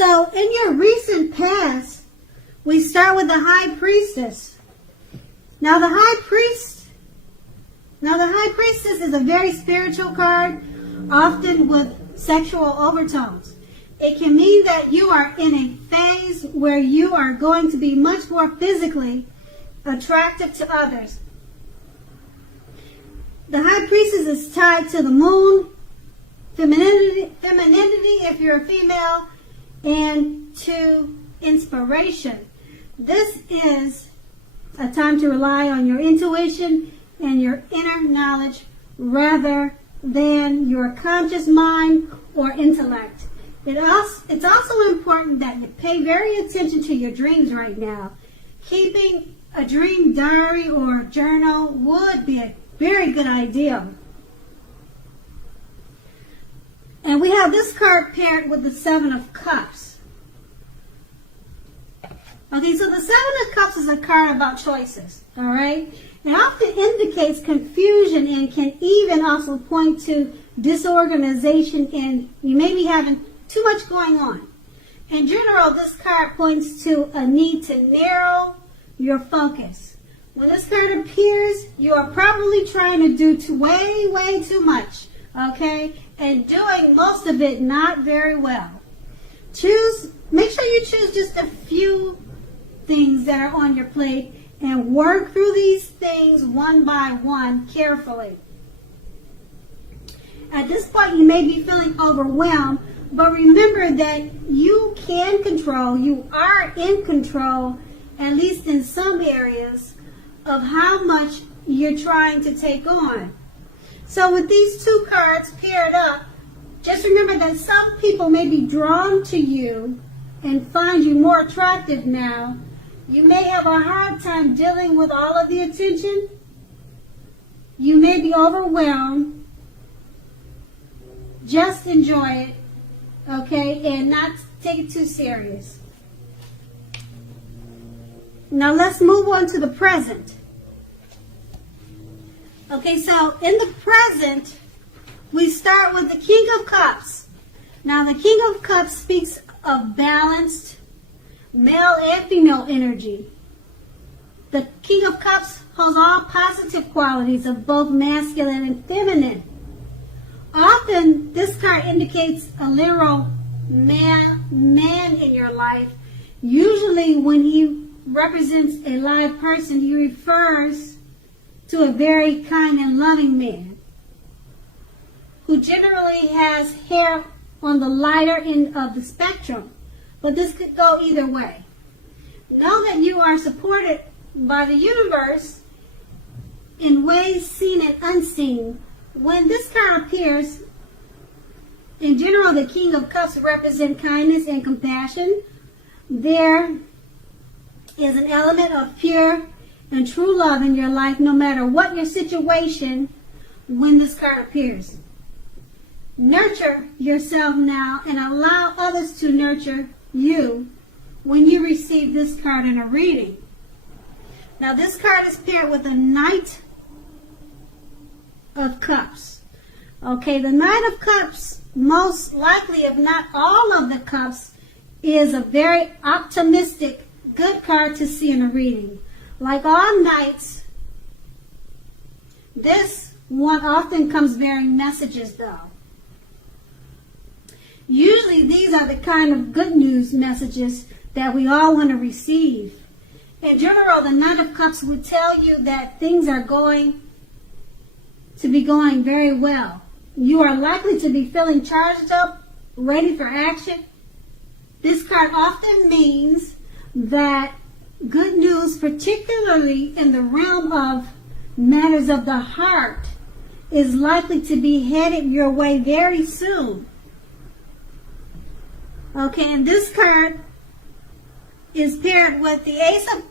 So in your recent past, we start with the High Priestess. Now the High Priestess is a very spiritual card, often with sexual overtones. It can mean that you are in a phase where you are going to be much more physically attractive to others. The High Priestess is tied to the moon, femininity if you're a female, and to inspiration. This is a time to rely on your intuition and your inner knowledge rather than your conscious mind or intellect. It's also important that you pay very attention to your dreams right now. Keeping a dream diary or journal would be a very good idea. And we have this card paired with the Seven of Cups. Okay, so the Seven of Cups is a card about choices, all right? It often indicates confusion and can even also point to disorganization, and you may be having too much going on. In general, this card points to a need to narrow your focus. When this card appears, you are probably trying to do way too much, okay? And doing most of it not very well. Make sure you choose just a few things that are on your plate and work through these things one by one carefully. At this point, you may be feeling overwhelmed, but remember that you are in control, at least in some areas, of how much you're trying to take on. So with these two cards paired up, just remember that some people may be drawn to you and find you more attractive now. You may have a hard time dealing with all of the attention. You may be overwhelmed. Just enjoy it, okay, and not take it too serious. Now let's move on to the present. Okay, so in the present, we start with the King of Cups. Now the King of Cups speaks of balanced male and female energy. The King of Cups holds all positive qualities of both masculine and feminine. Often, this card indicates a literal man in your life. Usually, when he represents a live person, he refers to a very kind and loving man who generally has hair on the lighter end of the spectrum. But this could go either way. Know that you are supported by the universe in ways seen and unseen. When this card appears, in general, the King of Cups represents kindness and compassion. There is an element of pure and true love in your life, no matter what your situation, when this card appears. Nurture yourself now and allow others to nurture you when you receive this card in a reading. Now, this card is paired with the Knight of Cups. Okay, the Knight of Cups, most likely, if not all of the cups, is a very optimistic, good card to see in a reading. Like all knights, this one often comes bearing messages, though. Usually, these are the kind of good news messages that we all want to receive. In general, the Knight of Cups would tell you that things are going to be going very well. You are likely to be feeling charged up, ready for action. This card often means that good news, particularly in the realm of matters of the heart, is likely to be headed your way very soon. Okay, and this card is paired with the Ace of...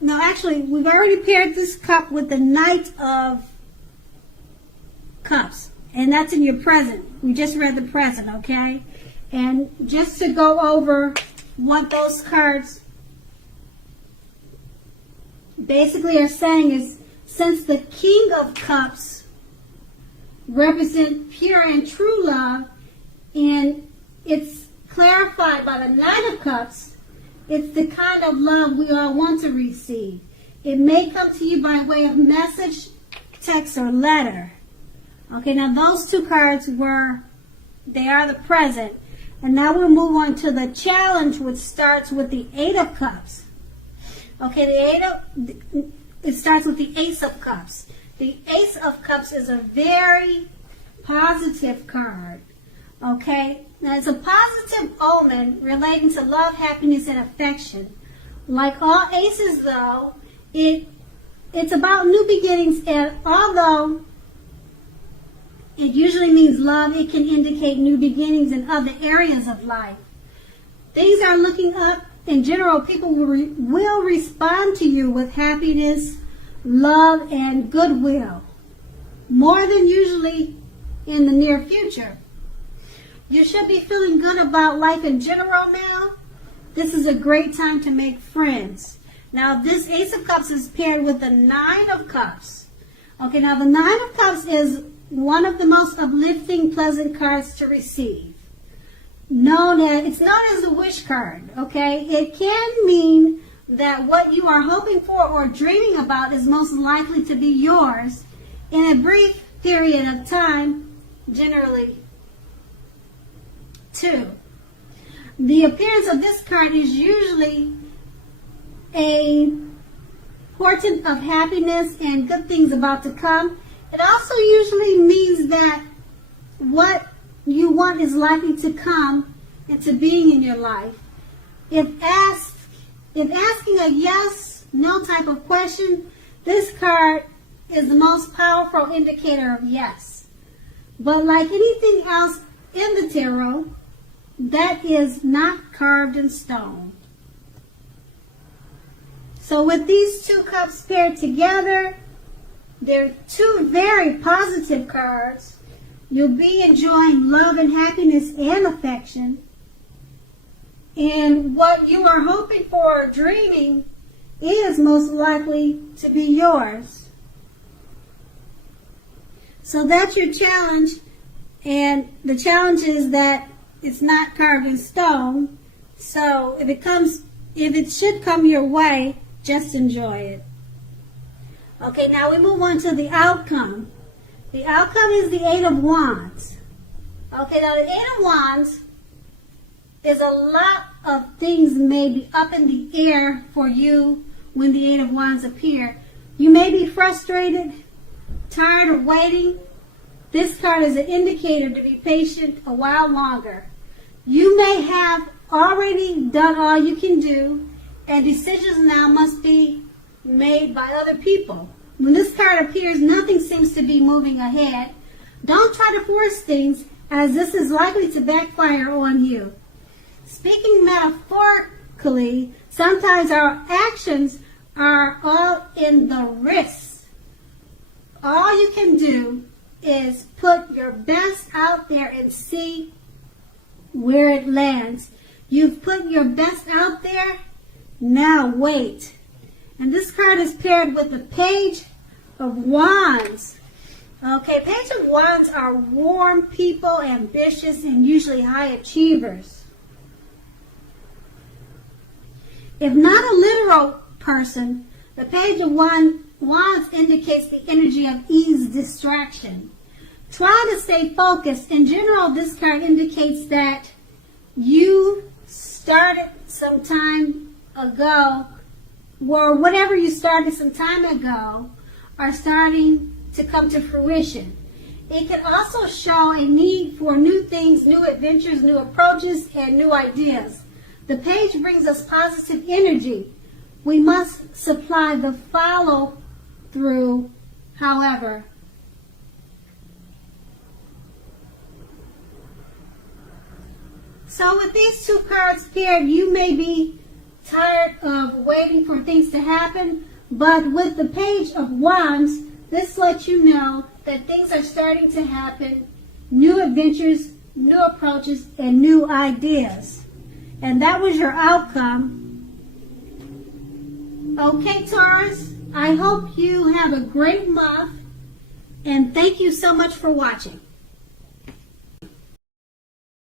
No, actually, we've already paired this cup with the Knight of Cups. And that's in your present. We just read the present, okay? And just to go over what those cards basically are saying is, since the King of Cups represent pure and true love, and it's clarified by the Nine of Cups, it's the kind of love we all want to receive. It may come to you by way of message, text, or letter. Okay, now those two cards they are the present. And now we'll move on to the challenge, which starts with the Eight of Cups. Okay, it starts with the Ace of Cups. The Ace of Cups is a very positive card. Okay, now it's a positive omen relating to love, happiness, and affection. Like all aces, though, it's about new beginnings, and although it usually means love, it can indicate new beginnings in other areas of life. Things are looking up. In general, people will respond to you with happiness, love, and goodwill, more than usually in the near future. You should be feeling good about life in general now. This is a great time to make friends. Now, this Ace of Cups is paired with the Nine of Cups. Okay, now the Nine of Cups is one of the most uplifting, pleasant cards to receive. It's known as the wish card, okay? It can mean that what you are hoping for or dreaming about is most likely to be yours in a brief period of time, generally 2. The appearance of this card is usually a portent of happiness and good things about to come. It also usually means that what you want is likely to come into being in your life. If asking a yes, no type of question, this card is the most powerful indicator of yes. But like anything else in the tarot, that is not carved in stone. So with these two cups paired together, they're two very positive cards. You'll be enjoying love and happiness and affection. And what you are hoping for or dreaming is most likely to be yours. So that's your challenge. And the challenge is that it's not carved in stone. So if it should come your way, just enjoy it. Okay, now we move on to the outcome. The outcome is the Eight of Wands. Okay, now the Eight of Wands is a lot of things may be up in the air for you when the Eight of Wands appear. You may be frustrated, tired of waiting. This card is an indicator to be patient a while longer. You may have already done all you can do, and decisions now must be made by other people. When this card appears, nothing seems to be moving ahead. Don't try to force things, as this is likely to backfire on you. Speaking metaphorically, sometimes our actions are all in the risks. All you can do is put your best out there and see where it lands. You've put your best out there, now wait. And this card is paired with the Page of Wands. Okay, Page of Wands are warm people, ambitious, and usually high achievers. If not a literal person, the Page of Wands indicates the energy of ease, distraction. Try to stay focused. In general, this card indicates that you started some time ago, or whatever you started some time ago are starting to come to fruition. It can also show a need for new things, new adventures, new approaches, and new ideas. The page brings us positive energy. We must supply the follow through, however. So with these two cards paired, you may be tired of waiting for things to happen, but with the Page of Wands, this lets you know that things are starting to happen, new adventures, new approaches, and new ideas. And that was your outcome. Okay, Taurus, I hope you have a great month, and thank you so much for watching.